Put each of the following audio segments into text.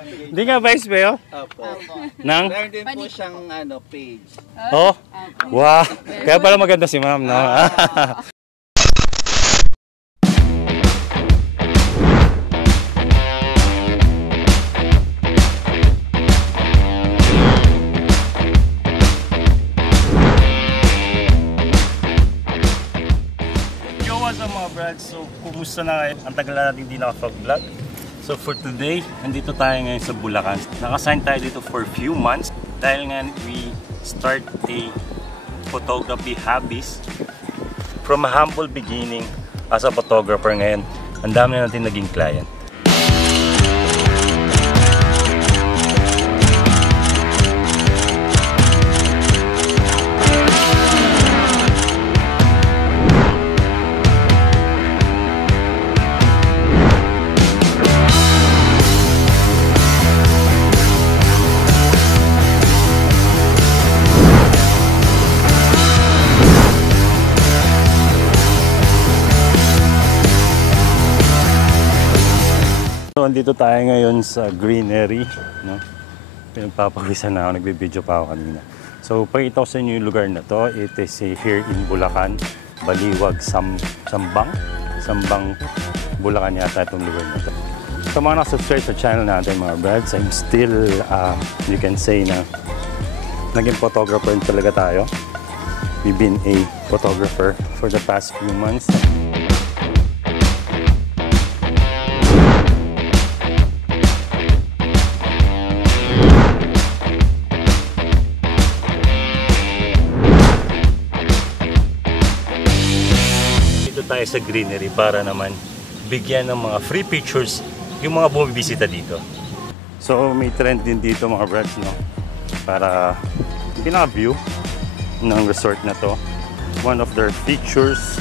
Hindi nga vice ba? Opo. Nang? Meron din po siyang page. Oh? Wow. Kaya pala maganda si ma'am, no? Yo, what's up mga brad? So, kumusta na kayo? Ang tagal na natin hindi nakapag-vlog. So for today, nandito tayo ngayon sa Bulacan. Nakasign tayo dito for a few months dahil nga we start a photography hobbies from a humble beginning as a photographer. Ngayon, ang dami na natin naging client. So, andito tayo ngayon sa greenery, no? Pinagpapawisan na ako, nagbibideo pa ako kanina. So, pakita ko sa inyo yung lugar na to. It is here in Bulacan, Baliwag, Sambang, Bulacan yata itong lugar na to. Sa mga nakasubscribe sa channel natin mga brads, I'm still, you can say na naging photographer talaga tayo. We've been a photographer for the past few months. Tayo sa greenery para naman bigyan ng mga free pictures yung mga bumibisita dito. So may trend din dito mga brads, no? Para pinaka-view ng resort na to. One of their features.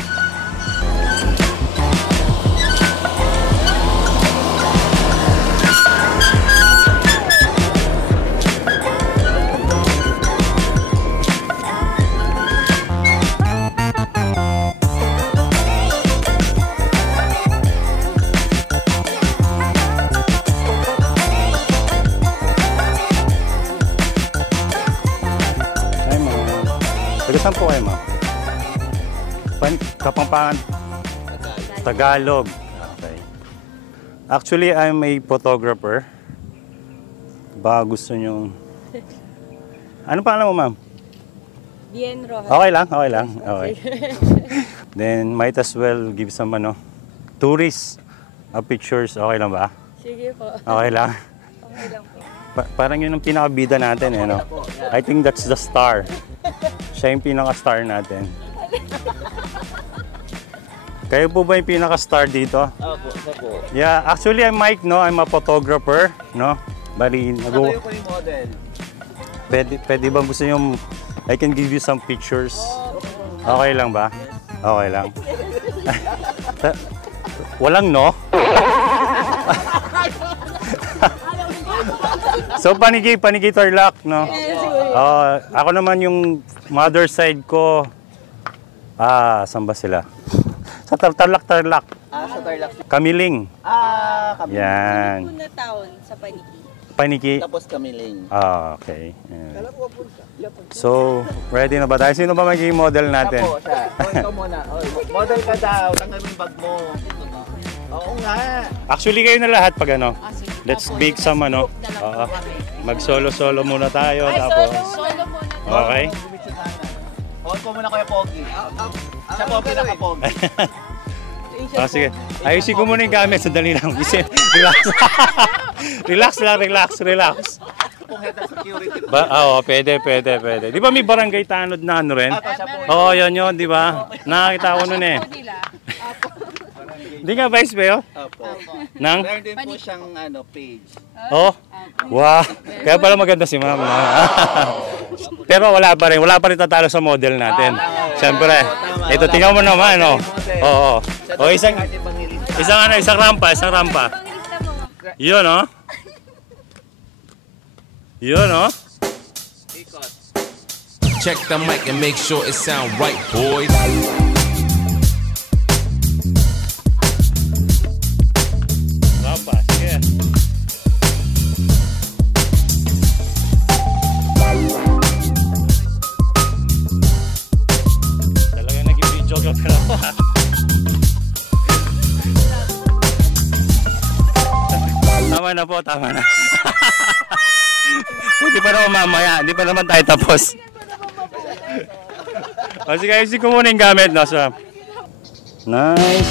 Saan po kayo, ma'am? Kapampangan? Tagalog. Okay. Actually, I'm a photographer. Baka gusto nyo... Ano pangalan mo, ma'am? Bien Rojas. Okay lang, okay lang. Okay. Then, might as well give some, tourist pictures. Okay lang ba? Sige po. Okay lang. Okay lang po. Parang yun ang pinakabida natin, eh, no? I think that's the star. Siya yung pinaka-star natin. Kayo po ba yung pinaka-star dito? Opo, po. Yeah, actually I'm Mike, no? I'm a photographer, no? Bali, Kayo po yung model. Pwede ba gusto nyo, I can give you some pictures. Okay lang ba? Okay lang. Walang no? So panigi Tarlac, no? Ako naman yung mother side ko. Saan ba sila? Sa Tarlac. Sa Tarlac. Kamiling. Kamiling. Yan. Una taon sa Paniki. Paniki. Tapos Kamiling. Okay. Yan. So, ready na ba tayo? Sino ba magiging model natin? Siya po, siya. Ikaw muna. Model ka daw. Tanggal mo yung bag mo. Oo nga. Actually, kayo na lahat pag ano. Let's bake some mag-solo-solo muna tayo. Tapos, Solo muna. okay. Hold ko muna Kuya Pogi. Siya po pinaka-Pogi. Sige. Ayusin ko muna yung gamit. Sandali lang. Relax. Kung head of security. Pwede. Di ba may barangay tanod na ano rin? Oo, yun, di ba? Nakakita ko nun eh. Hindi nga vice ba yun? Opo. Nang? Meron din po siyang page. Oh? Wow. Kaya pala maganda si ma'am. Pero wala pa rin tatalo sa model natin. Siyempre. Ito, tingnan mo naman, no? Oo. Isang rampa. Yun, no? Check the mic and make sure it sound right, boys. Rampa, sige. Tama na po, tama na. Hindi pa naman mamaya, hindi pa naman tayo tapos. O sige, ayusin ko muna yung gamit. No? So, nice.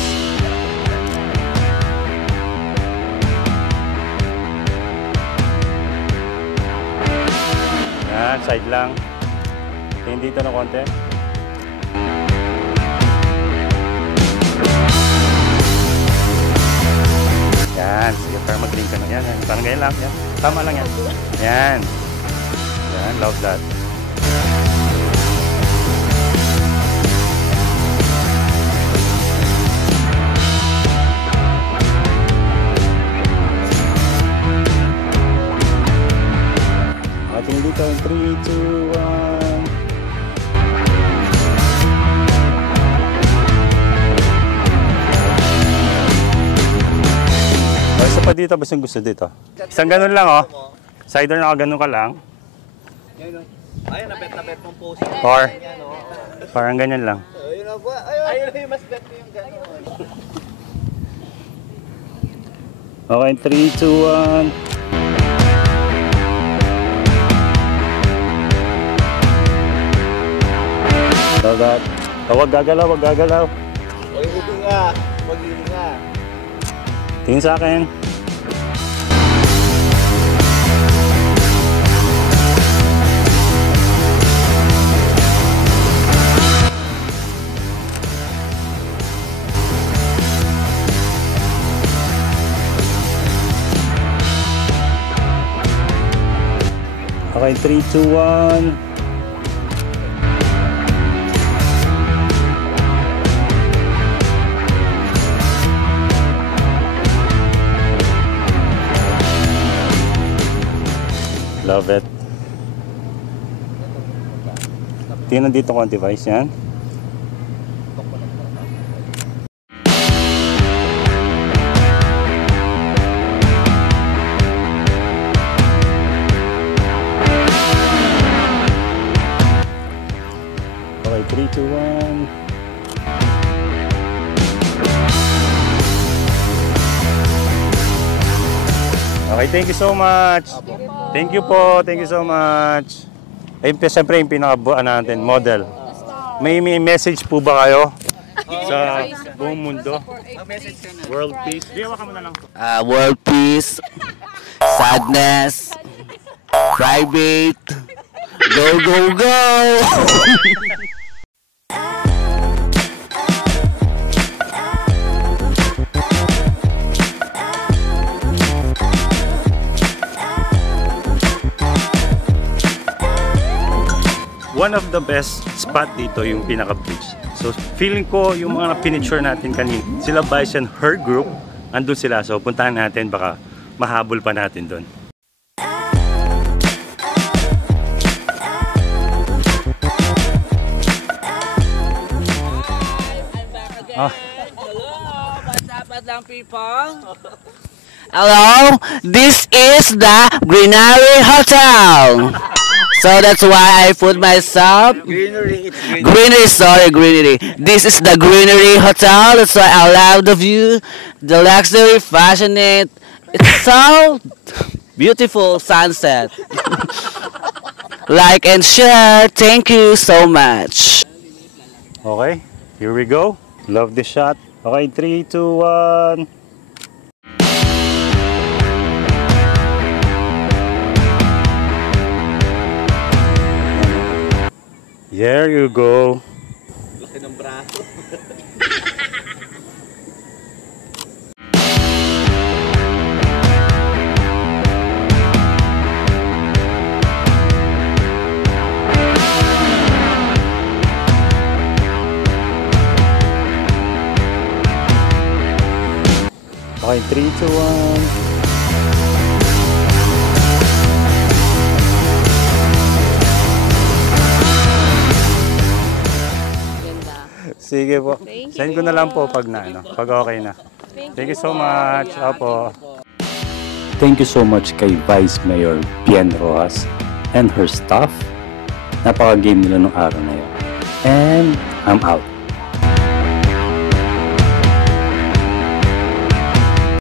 Yan, side lang. Tingin dito na konti. Yan, sige, para mag-link ka na. Yan, parang ganyan lang. Yan. Tama lang yan. Yan. Yan, love that. Ating dito, 3, 2, 1. Isa pa dito, basta gusto dito. Isang ganun lang, oh. Sider na ganun ka lang. Ayun, nabet mong post. Or, parang ganyan lang. Ayun na ba? Ayun na yung mas bet mo yung gano'n. Okay, 3, 2, 1. Dagat. Huwag gagalaw, huwag gagalaw. Huwag hihinga. Huwag hihinga. Tingin sa akin. Okay, 3, 2, 1. Love it. Tingnan dito konti, Vice, yan. Okay, 3, 2, 1. Okay, thank you so much. Thank you po, thank you so much. Ayun, siyempre yung pinaka natin, model. May message po ba kayo sa buong mundo? World peace. Di, hawakan mo na lang. World peace, sadness, private, go, go, go! One of the best spot dito yung pinaka-bridge. So feeling ko yung mga pinicture natin kanina, sila Vice and her group, andun sila. So puntahan natin, baka mahabol pa natin doon. Hello, what's up, Adlang people? Hello, this is the Greenery Hotel. So that's why I put myself Greenery. Greenery. This is the Greenery Hotel. That's why I love the view, the luxury, fashionate. It's so beautiful sunset. Like and share. Thank you so much. Okay, here we go. Love this shot. Okay, 3, 2, 1. There you go. Laki ng braso. Okay, 3, 2, 1. Sige po. Send ko na lang po pag pag okay na. Thank you so much. Opo. Thank you so much kay Vice Mayor Bien Rojas and her staff. Napaka-game nila nung araw na yun. And I'm out.